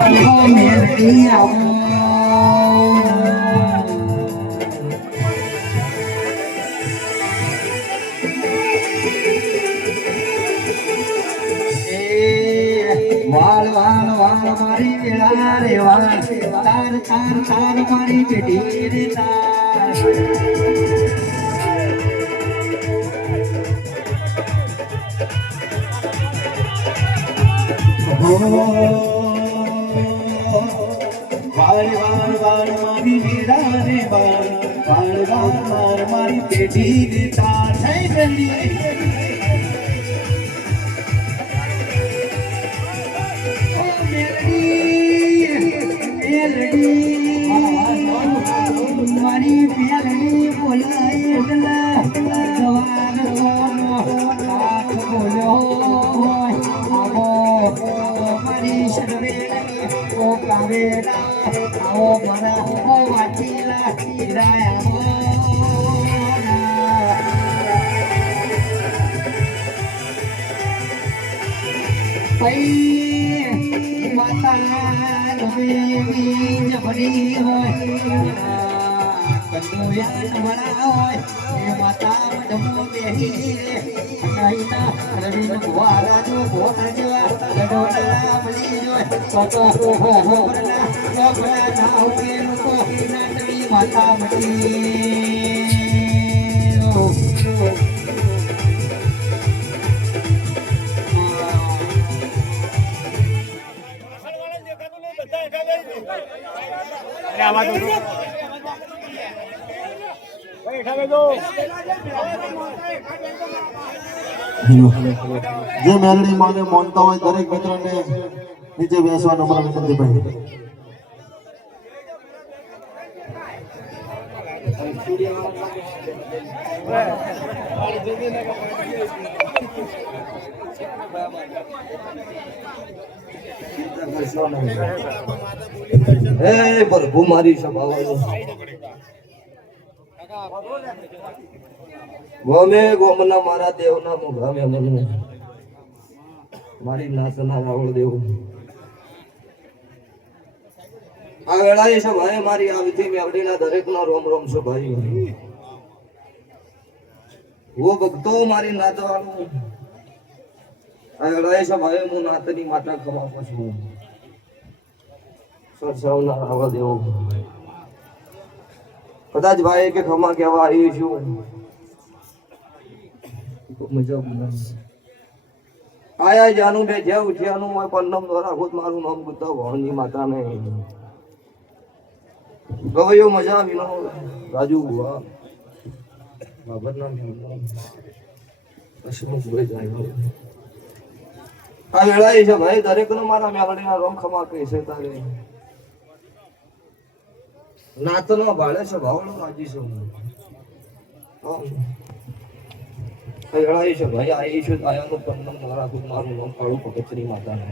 મેલડી આવો વાળ વાળ વાળ મારી વેળા રે વાળ તાર તાર તાર મારી પેઢી રે તાર વાળ વાળ વાળ મારી વેળા રે વાળ વાળ વાળ વાળ મારી પેઢી રે તાર થઈ ગલી મારી પેલડી બોલાય જવાન હાથ બોલ્યો મારી શરવેલી ઓ કાવેલા આવો મારા ઓ વાચીલા પૈ માતા દેવી જબરી હોય કંદોયા તમારા હોય એ માતા મડમો બેહી રે નહીના રવિન ભુવારા જો ભોતા જેવા લડોડા મળી જોય તો હો હો ના ગોગલા ના ઉકે લોકો નાટવી માતા મળી જે મેલડી માને માનતા હોય દરેક મિત્રને નીચે બેસવા નમ્ર વિનંતી ભાઈ હે પ્રભુ મારી સભાઓ ગોમે ગોમના મારા દેવના મુઘામે મનુ મારી નાસના રાવળ દેવ આ વેળાએ સભાએ મારી આવીથી મેવડીના દરેકનો રોમ રોમ છો ભાઈ વો ભક્તો મારી નાતવાળું આ વેળાએ સભાએ હું નાતની માતા ખમા છું સરસાવના રાવળ દેવ કદાચ ભાઈ કે ખમા કહેવા આવી છું આયા જાનું બે જે ઉઠ્યાનું હોય પન્નમ દ્વારા ખુદ મારું નામ ગુતા ભવનની માતા ને ગવયો મજા વિનો રાજુ બુઆ બાબર નામ અશમુખ ભાઈ જાય આ વેળાએ છે ભાઈ દરેક નો મારા મેલડીના રોમ ખમા કહી છે તારે નાતનો ભાડે છે ભાવનો રાજી છું વેળાએ છે ભાઈ આ ઈશ્વર આયાનું પન્નમ દ્વારા ખુદ મારું નામ કાળું પગથરી માતા ને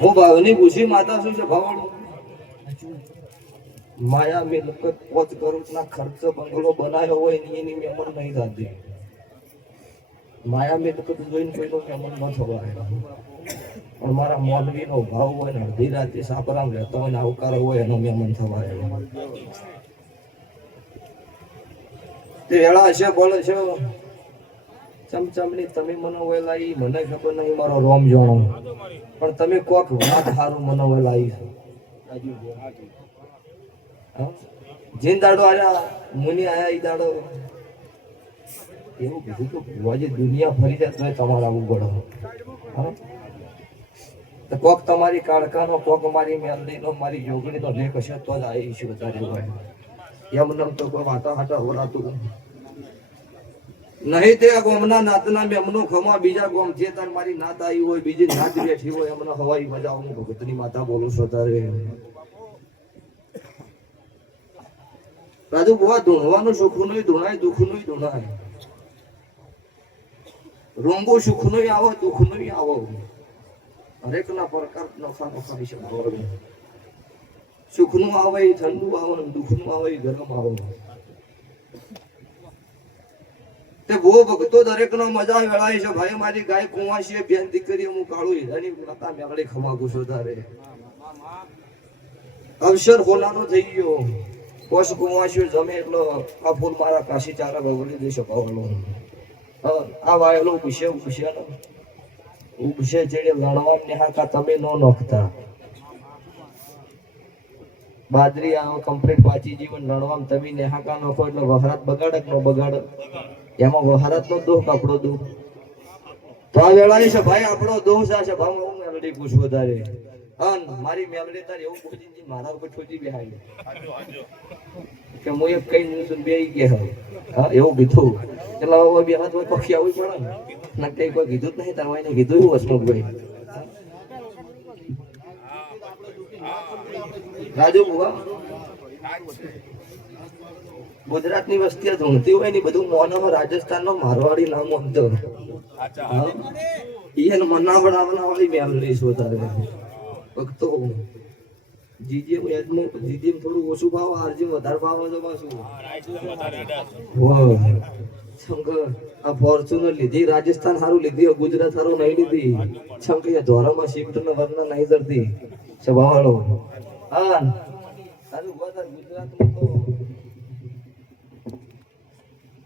હું ભાવની ભૂસી માતા શું છે ભાવણ માયા મિલકત 5 કરોડના ખર્ચ બંગલો બનાવ્યો હોય એની મેમણ નહીં થતી માયા મિલકત જોઈને કોઈનો મેમણ ન થવાય પણ મારા મોલવીનો ભાવ હોય ને અડધી રાતે સાપરામ રહેતા હોય ને આવકારો હોય એનો મેમણ થવાય તે વેળા છે બોલે છે ચમચમની તમે મને વેલાઈ મને ખબર નહીં મારો રોમ જોણો પણ તમે કોક વાત સારું મને વેલાઈ જીન દાડો આયા મુનિ આયા ઈ દાડો એવું કીધું તો આજે દુનિયા ફરી જાય તો તમારા ઉગડો તો કોક તમારી કાળકાનો કોક મારી મેલડીનો મારી જોગણી તો લેખ હશે તો જ આવી છે વધારે હોય એમ તો કોઈ વાતા હાટા હોરાતું નહીં તે ગોમના નાતના મેમનો ખમા બીજા ગોમ જે તાર મારી નાત આવી હોય બીજી નાત બેઠી હોય એમને હવાઈ મજા હું ભગતની માતા બોલું છું તારે રાજુ બુઆ ધૂણવાનું સુખનું ધૂણાય દુઃખનું ધૂણાય રોંગો સુખનું આવો દુઃખનું આવો હરેકના પ્રકાર નફા નફા છે સુખનું આવે ઠંડુ આવે દુઃખનું આવે ગરમ આવે તે બહુ ભક્તો દરેકનો મજા વેળાય છે ભાઈ મારી ગાય કુંવાશી બેન દીકરી હું કાળું હીરાની માતા મેળે ખમાગુ છું તારે અવસર બોલાનો થઈ ગયો કોશ કુંવાશી જમે એટલો આ ફૂલ મારા કાશી ચારા બગડી દઈ શકાવવાનો આ વાયેલો ઉગશે જેડે લડવા ને હાકા તમે નો નોખતા બાદરી આ કમ્પ્લીટ પાછી જીવન લડવામાં તમે ને હાકા નોખો એટલે વહરાત બગાડક નો બગાડ એમાં વહારત નો દોષ આપણો દોષ તો આ વેળાની છે ભાઈ આપણો દોષ આ છે ભાવ હું મેલડી પૂછું વધારે અન મારી મેલડી તાર એવું પૂછી મારા ઉપર છોજી બેહાય કે હું એક કઈ નહીં બે કે હા એવું કીધું એટલે હવે બે હાથ પક્ષી આવવું પડે ને કઈ કોઈ કીધું જ નહીં તાર વાઈને કીધું એવું હસમુખભાઈ રાજુ બુવા ગુજરાતની વસ્તી ધૂણતી હોય ને બધું મોનો રાજસ્થાન નો મારવાડી નામ હતો એને મનાવડા વાળી મેલડી શું તારે ભક્તો જીજીએમ થોડું ઓછું ભાવ આરજીએમ વધારે ભાવ છે પાછું શંકર આ ફોર્ચ્યુનર લીધી રાજસ્થાન સારું લીધી ગુજરાત સારું નહીં લીધી શંકર ધોરામાં શિફ્ટ ને વર્ણ નહીં કરતી સ્વભાવવાળો હા ગુજરાતમાં તો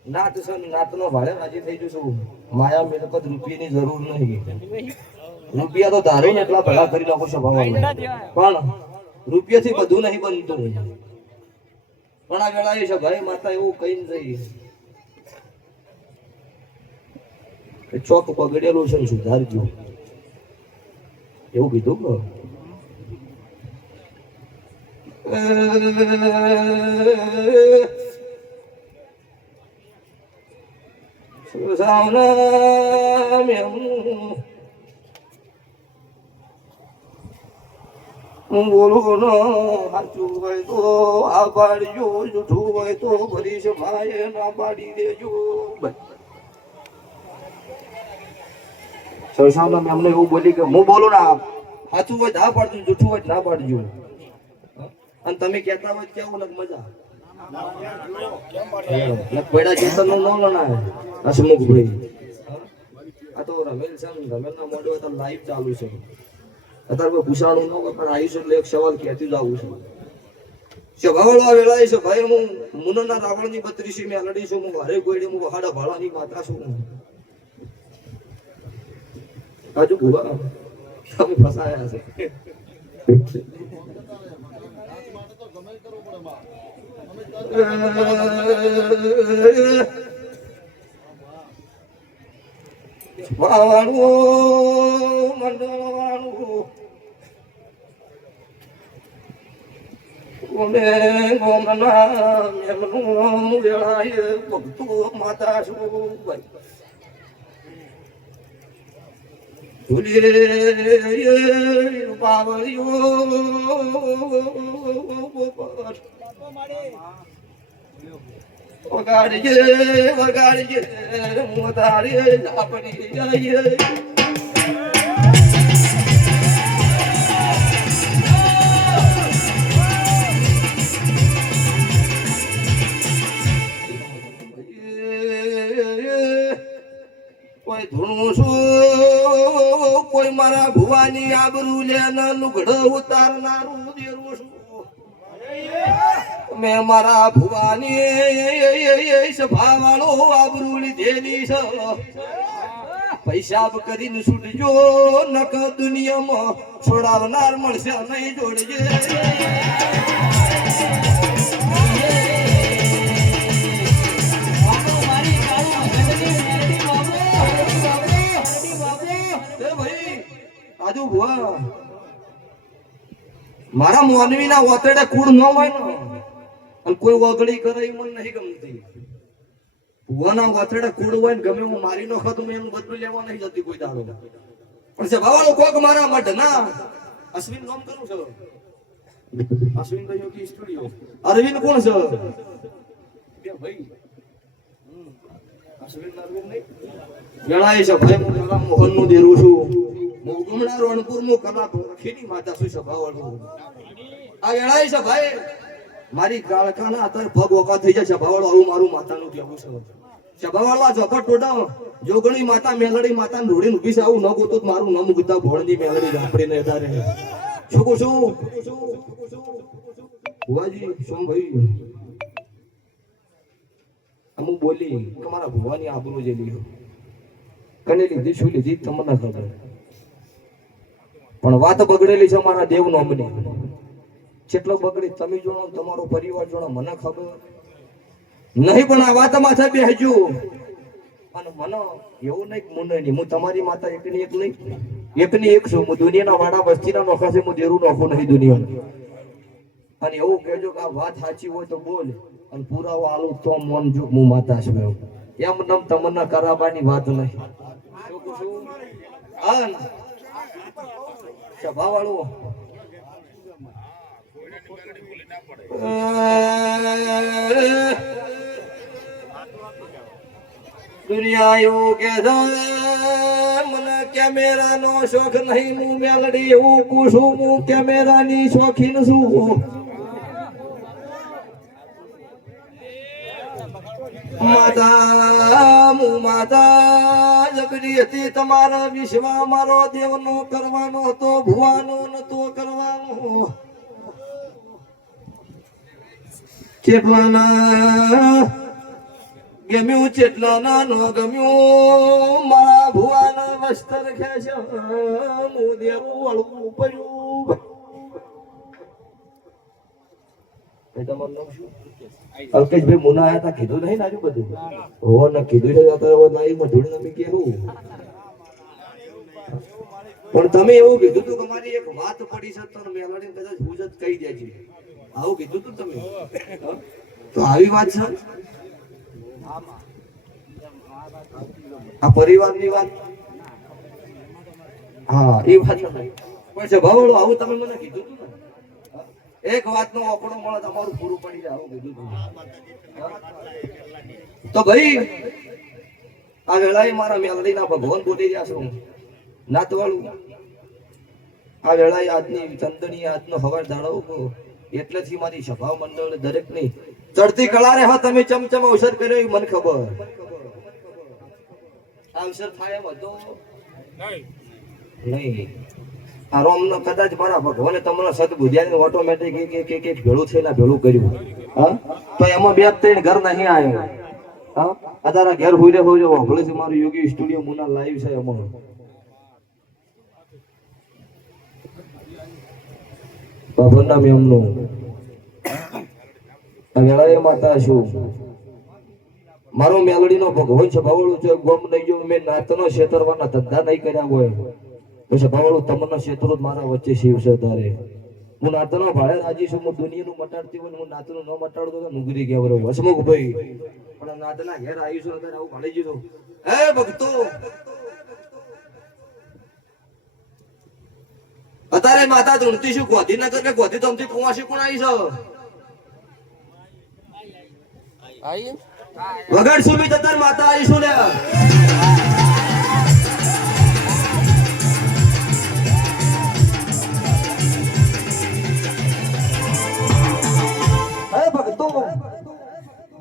નાત છે નાતનો ભાડે રાજી થઈ જશું માયા મિલકત રૂપિયાની જરૂર નહીં રૂપિયા તો ધારો ને એટલા ભલા કરી નાખો છો પણ રૂપિયાથી બધું નહીં બનતું પણ આ વેળા છે ભાઈ માતા એવું કઈ જઈ ચોક પગડેલું છે સુધારજો એવું કીધું બોલું સાચું હોય તો આ પાડજો જૂઠું હોય તો ભરીશ ભાઈ ના પાડી દેજો સરસાવના મેમને એવું બોલી કે હું બોલું ના સાચું હોય ના પાડજો જૂઠું હોય ના પાડજો અને તમે કહેતા હોય કેવું લગ મજા પેડા ચેતન નું ન લણાય હસમુખભાઈ આ તો રમેલ છે રમેલ ના મોઢું તો લાઈવ ચાલુ છે અત્યારે કોઈ પૂછાણું ન હોય પણ આયુષ એટલે એક સવાલ કહેતી જ આવું છું સ્વભાવવાળા વેળાએ છે ભાઈ હું મુનના રાવણની 32 મેલડી છું હું હરે ગોયડી હું હાડા ભાળાની માતા છું આજુ ભૂવા તમે ફસાયા છે વાળું મંડળવાળું ગમે ગોમના મેમનું વેળાએ ભક્તો માતા છું ભૂલી બાવળીઓ વગાડજે હું તારે લાપડી જઈએ કોઈ ધૂણું છું કોઈ મારા ભુવાની આબરૂ લેના લુગડો ઉતારનારું દેરું છું મેં મારા ભુવાની સભાવાળો આબરૂ લીધેલી છે પૈસા કરીને છૂટજો નક દુનિયામાં છોડાવનાર મળશે નહીં જોડજે મારા મોનવી ના ઓતડે કુડ ન હોય ને અને કોઈ વગડી કરે એ મને નહીં ગમતી ભુવાના ઓતડે કુડ હોય ને ગમે હું મારી નો ખાતું એનું બદલું લેવા નહીં જતી કોઈ દાડો પણ છે ભાવાળો કોક મારા માટે ના અશ્વિન નામ કરું છે અશ્વિન કયો કે સ્ટુડિયો અરવિંદ કોણ છે બે ભાઈ અશ્વિન અરવિંદ નહીં જણાય છે ભાઈ હું મારા મોહન નું દેરું છું મુગમણા રણપુર નું કલા ખેડી માતા શું સભાવાળું આ વેળાય છે ભાઈ મારી કાળકાના અત્યારે પગ ઓકા થઈ જાય સભાવાળું આવું મારું માતાનું કહેવું છે સભાવાળા ઝપટ ટોડા જોગણી માતા મેલડી માતા રોડીને ઊભી છે આવું ન ગોતું તો મારું નામ ગુતા ભોળની મેલડી ઝાપડીને અધારે શું કહું છું ભુવાજી શું ભાઈ અમુક બોલી તમારા ભુવાની આબરૂ જે લીધો કને લીધી શું લીધી તમને ખબર પણ વાત બગડેલી છે મારા દેવ નોમની કેટલો બગડી તમે જોણો તમારો પરિવાર જોણો મને ખબર નહીં પણ આ વાતમાં છે બેહજો અને મને એવું નહીં મુને નહીં હું તમારી માતા એકની એક નહીં એકની એક છું હું દુનિયાના વાડા વસ્તીના નોખા છે હું દેરું નોખું નહીં દુનિયામાં અને એવું કહેજો કે આ વાત સાચી હોય તો બોલ અને પુરાવો આલું તો મન જો હું માતા છું એમ નમ તમને કરાવવાની વાત નહીં સભા વાળું દુનિયા એવું કે મને કેમેરા નો શોખ નહીં હું મેલડી એવું પૂછું હું કેમેરા ની શોખીન છું માતા જબરી હતી તમારા વિશ્વા મારો દેવનો કરવાનો તો ભુવાનો નતો કરવાનો કેટલાના ગમ્યું ચેટલાના નો ગમ્યું મારા ભુવાના વસ્ત્ર ખેંચ હું દેરું વળવું પડ્યું તમારું નામ શું અલ્કેશભાઈ મુના આયા તા કીધું નહીં નાજુ બધું હો ના કીધું છે અત્યારે નાઈ મધુડ નમી કેવું પણ તમે એવું કીધું તું તમારી એક વાત પડી છે તો મેલડી કદાચ હું જ કહી દેજે આવું કીધું તું તમે તો આવી વાત છે આ પરિવારની વાત હા એ વાત છે પણ છે ભાવડો આવું તમે મને કીધું તું ને એક વાતનો આંકડો મળે તમારું પૂરું પડી જાય આવું કીધું તો ભાઈ આ વેળાએ મારા મેલડીના ભગવાન બોલી રહ્યા છો નાતવાળું આ વેળાએ આજની ચંદની આજનો હવાર દાડો એટલેથી મારી સભા મંડળ દરેક ની ચડતી કળા રે હા તમે ચમચમ અવસર કર્યો એ મને ખબર અવસર થાય એમ હતો નહીં આ રોમ નો કદાચ મારા ભગવાને તમને સદબુદ્ધિને ઓટોમેટિક એક ભેળું થઈને ભેળું કર્યું હા તો એમાં બે ત્રણ ઘર નહીં આવ્યો હા અત્યારે ઘેર હોઈ વાપરે છે મારું યોગી સ્ટુડિયો મુના લાઈવ છે એમાં બાબર નામ એમનું વેળાએ માતા છું મારો મેલડી નો ભગવાન છે ભાવળું છે ગમ નહીં જો મેં નાતનો છેતરવાના ધંધા નહીં કર્યા હોય પછી ભાવળું તમને છેતરો મારા વચ્ચે શિવ છે તારે હું નાતનો ભાડે રાજી છું હું દુનિયાનું મટાડતી હોય હું નાતનું ન મટાડતો તો નુગરી ગયા બરોબર હસમુખ ભાઈ પણ નાતના ઘેર આવી છું અત્યારે આવું ભાડી ગયું હે ભક્તો અત્યારે માતા ધૂણતી શું ગોધીનગર કે ગોધી તમથી કુવાસી કોણ આવી છે વગર સુમી અત્યારે માતા આવીશું લે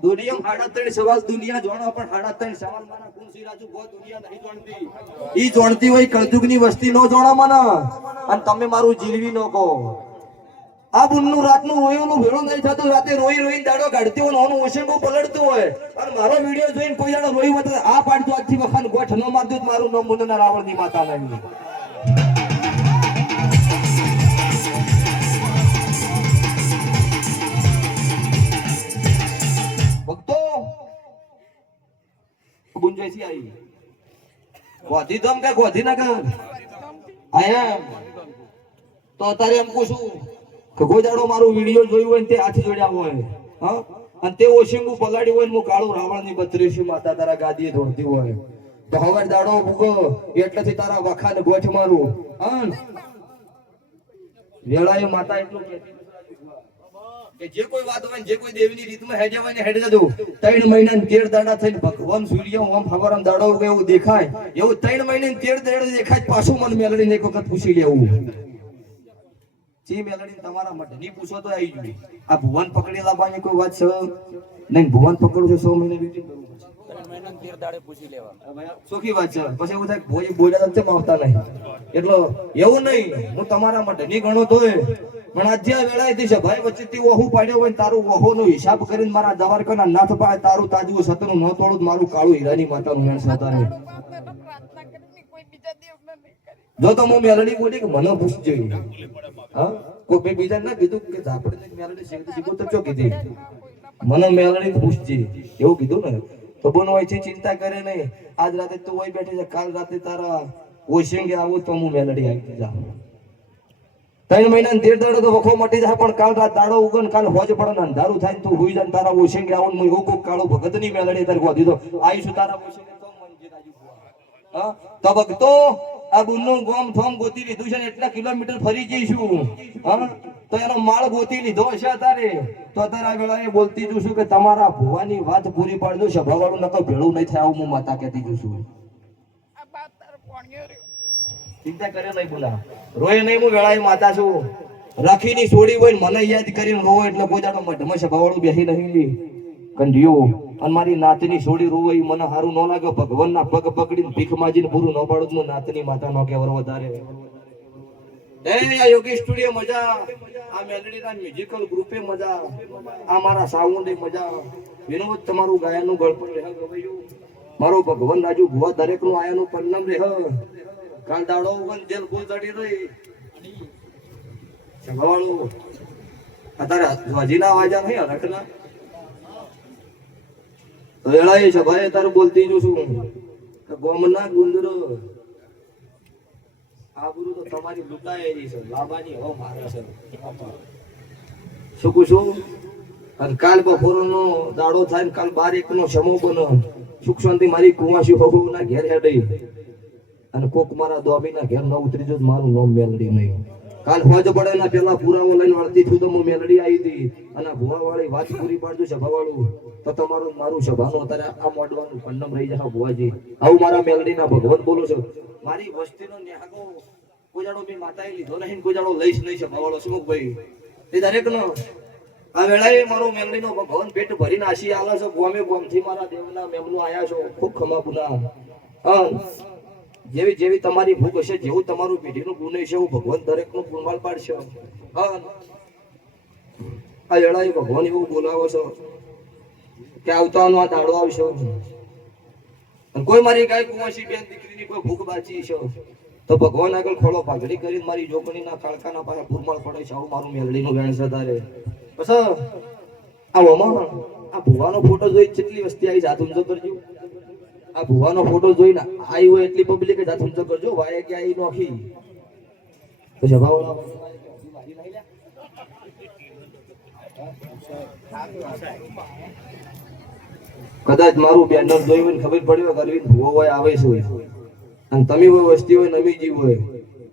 દુનિયા 3.5 સવાલ દુનિયા જોણો પણ 3.5 સવાલ મારા કુંસી રાજુ ગો દુનિયા નહીં જોણતી ઈ જોણતી હોય કળજુગની વસ્તી નો જોણો મને અને તમે મારું જીલવી નો કહો આ બુનનું રાતનું રોયોનું ભેળું નહીં થતું રાતે રોઈ રોઈને દાડો કાઢતી હોય ઓનું ઓશેંગું પલળતું હોય અને મારો વિડિયો જોઈને કોઈ દાડો રોઈ હોય તો આ પાડતો આજથી વખાણ ગોઠ ન મારતું મારું નામ મુન્ના રાવણની માતા લાવી ભક્તો ગુંજાઈસી આવી ગોધી ધમ કે ગોધી નગર આયા તો અત્યારે એમ પૂછું કે કોઈ દાડો મારું વિડીયો જોયું હોય ને તે હાથી જોડ્યા હોય હા અને તે ઓશિંગું પલાડ્યું હોય ને હું કાળું રાવણની 32 માતા તારા ગાદીએ ધોળતી હોય તો હવે દાડો મૂકો એટલેથી તારા વખાને ગોઠ મારું હા વેળાએ માતા એટલું કે જે કોઈ વાત હોય જે કોઈ દેવીની રીતમાં હેડે હોય ને હેડે જજો 3 મહિના ને 13 દાડા થઈને ભગવાન સૂર્ય ઓમ ખબર આમ દાડો એવું દેખાય એવું 3 મહિને 13 દાડા દેખાય પાછું મન મેલડીને એક વખત પૂછી લેવું જી મેલડી તમારા માટે ની પૂછો તો આવી જોઈએ આ ભુવન પકડેલા બાની કોઈ વાત છે નહીં ભુવન પકડું છે 100 મહિને વીટી કરવું સુખી વાત છે. પછી એવું થાય કે ભોજી બોલ્યા તો ચમ આવતા નહીં. એટલે એવું નહીં, હું તમારા માટે નહીં ગણો તોય પણ આજે આ વેળાએ થી છે ભાઈ વચ્ચેથી ઓહું પાડ્યો હોય ને તારું ઓહોનો હિસાબ કરીને મારા દ્વારકાના નાથ પાસે તારું તાજવું સતનું ન તોડું મારું કાળું હીરાની માતાનું મેણ સતારે. જો તો હું મેલડી બોલી કે મને પૂછજો. હા, કોઈ બીજા ના કીધું કે ઝાપડને મેલડી શીખો તો ચો કીધી મને મેલડી પૂછજે એવું કીધું ને. તો બોન હોય છે ચિંતા કરે નહીં. આજ રાતે તું હોય બેઠી છે, કાલ રાતે તારા ઓશિંગે આવું તો હું મેલડી આવી જા. 3 મહિના 13 દાડો તો વખો મટી જાય પણ કાલ રાત દાડો ઉગન કાલ હોજ પડે ને અંધારું થાય તું હુઈ જાય તારા ઓશિંગે આવું હું એવું કાળો ભગત ની મેલડી તાર ગોધી તો આવીશું તારા ઓશિંગે તો મનજી રાજુ. હા તો ભક્તો આ બુનનું ગોમ થોમ ગોતી લીધું છે ને એટલા કિલોમીટર ફરી જઈશું. હા તો એનો માળ ગોતી લીધો છે તારે તો અત્યારે આ વેળાએ બોલતી જોશું કે તમારા ભુવાની વાત પૂરી પાડજો. સભાવાળું નકર ભેળું નહીં થાય આવું હું માતા કહેતી જોશું. ચિંતા કરે નહીં બોલા રોય નહીં. હું વેળાએ માતા છું. રાખીની છોડી હોય મને યાદ કરીને રોવો એટલે કોઈ દાડો મઢમાં સભાવાળું બેસી નહીં કંઢિયો. અને મારી નાતની છોડી રોવાઈ મને સારું ન લાગે. ભગવાનના પગ પકડીને ભીખ માજીને પૂરું ન પાડું હું નાતની માતા નો કેવર વધારે. આ યોગી સ્ટુડિયો મજા, આ મેલડીના મ્યુઝિકલ ગ્રુપે મજા, આ મારા સાઉન્ડે મજા. વિનોદ તમારું ગાયનનું ગળપણ રહે ગવાયું. મારો ભગવાન રાજુ ભુવા દરેકનું આયાનું પરિણામ રહે. કાલ દાડો ઉગન જેલ ભૂલ ચડી રહી સભાવાળું અત્યારે ધ્વજીના વાજા નહીં હરખના તો એળાએ સભાએ તારું બોલતી જોશું ગોમના ગુંદર આબરૂ તો તમારી લૂંટાયેલી છે. બાબાની હો મારે છે શું પૂછું. અને કાલ બપોરનો દાડો થાય ને કાલ 12 નો સમો બનો સુખ શાંતિ મારી કુવાસી હોના ઘેર હેડઈ અને કોક મારા દોમીના ઘેર ન ઉતરી જો મારું નામ મેલડી નહીં. કાલ હોજ પડે ના પેલા પુરાવો લઈને વળતી છું તો હું મેલડી આવી હતી અને ભુવા વાળી વાત પૂરી પાડજો સભાવાળું તો તમારું મારું સભાનું અત્યારે આ મોડવાનું પન્નમ રહી જશે ભુવાજી. આવું મારા મેલડીના ભગવાન બોલું છું. મારી વસ્તીનો ન્યાગો કોઈ જાડો મેં માતાએ લીધો નહીં, કોઈ જાડો લઈશ નહીં સભાવાળો સુમુખભાઈ. એ દરેકનો આ વેળાએ મારો મેલડીનો ભગવાન પેટ ભરીને આશી આલો છો. ગોમે ગોમથી મારા દેવના મેમનું આયા છો. ખૂબ ખમાપુના જેવી જેવી તમારી ભૂખ હશે, જેવું તમારું પેઢીનું ગુણ હશે એવું ભગવાન દરેકનું ગુણમાલ પાડશે. હા આ વેળાએ ભગવાન એવું બોલાવો છો કે આવતાનો આ દાડો આવશે અને કોઈ મારી ગાય કુંવાસી બેન દીકરીની કોઈ ભૂખ બાચી છે તો ભગવાન આગળ ખોળો પાઘડી કરીને મારી જોકણીના કાળકાના પાસે ભૂરમાળ પડે છે. આવું મારું મેલડીનું વેણ સદારે. પછી આવામાં આ ભુવાનો ફોટો જોઈ કેટલી વસ્તી આવી જાત ઊંચો કરજો. આ ભુવાનો ફોટો જોઈને આવી હોય એટલી પબ્લિક જાત ઊંચો કરજો. વાય કે આવી નોખી તો સભાવાળા કદાચ મારું બેનર જોઈ હોય ખબર પડી હોય અરવિંદ ભુવો હોય આવે છે અને તમે હોય વસ્તી હોય નવી જીવ હોય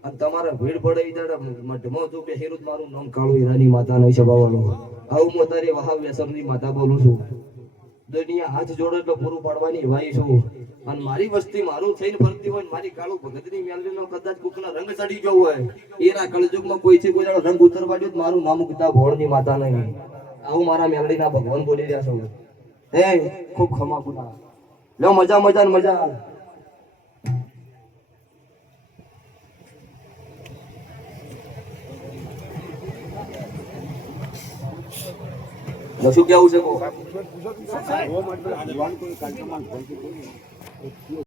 અને તમારા ભીડ પડે એ દાડા મઢમાં જો કે હેરું મારું નામ કાળું હીરાની માતા નહીં સભાવાળું. આવું હું તારી વહાવ વ્યસનની માતા બોલું છું. દુનિયા હાથ જોડે એટલે પૂરું પાડવાની વાઈ છું અને મારી વસ્તી મારું થઈને ફરતી હોય મારી કાળું ભગતની મેલડીનો કદાચ કોકના રંગ ચડી ગયો હોય એના કળજુગમાં કોઈથી કોઈ જાણો રંગ ઉતરવા દો મારું નામ કીધા ભોળની માતા નહીં. આવું મારા મેલડીના ભગવાન બોલી રહ્યા છો. હે ખૂબ ખમા પુના લો મજા મજા ને મજા. શું કેવું છે?